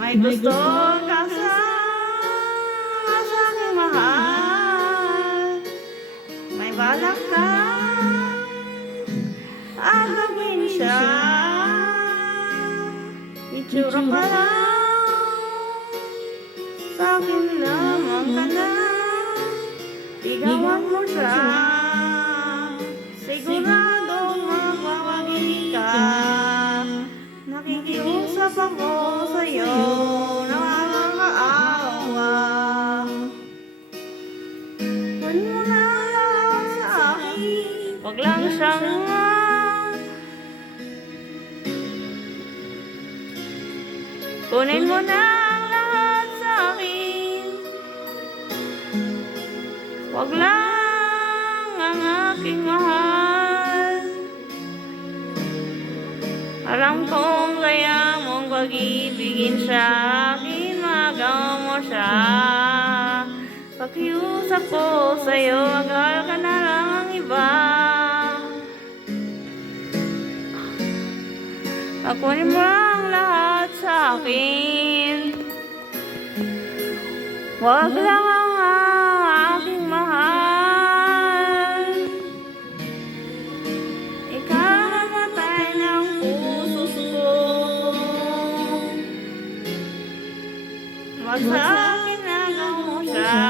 May gusto ka sa aking mahal. May balak ka agawin siya. Itsura pa lang sa akin lamang ka na. Ligawan mo siya. Sigurado mapapagili ka. Nakikiusap ako sa'yo, nakakaawa. Huwag mo na lang sa akin, huwag lang siyang kunin mo na ang lahat sa akin. Huwag lang ang aking mahal. Alam kong kaya mong pag-ibigin siya, ginagawa mo siya. Pakiusap ko sa'yo, agal ka na lang ang iba. Kunin mo ang lahat sa akin. Huwag lang ang aking mahal. Ikaw namatay ng puso ko. Wag sa akin agaw mo siya.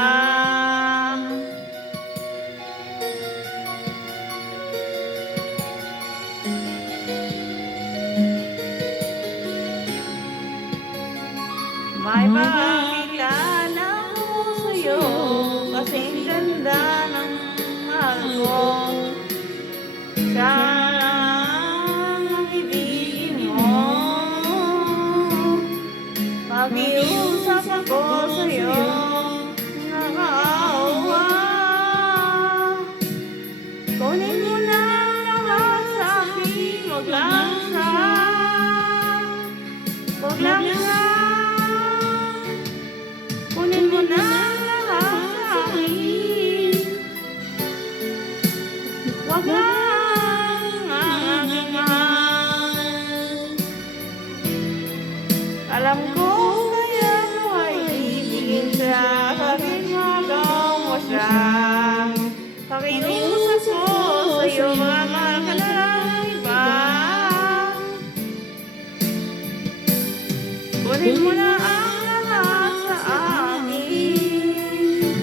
May pakilala ko sa'yo, kasing ganda ng mahal ko. Siya ang ibigin mo. Pakiusap ako sa'yo, nakakaawa. Kunin mo na lahat sa akin, wag lang siya. Wag lang siya. Kunin mo na lahat sa akin. Wag lang ang aking mahal. Alam ko kaya mo ay ibigin siya. Ginagawa mo siya. Pakiusap ko sa'yo, mahal ka na lang iba. Kunin mo na ang lahat sa akin.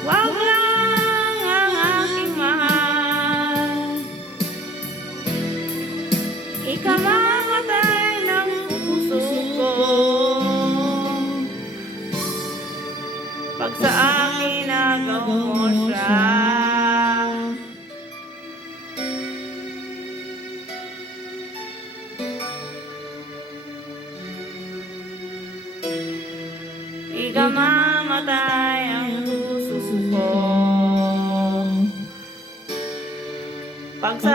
Wag lang ang aking mahal. Ikamamatay ng puso ko. Pag sa akin agaw mo siya. Ikamamatay ang puso ko. Pag sa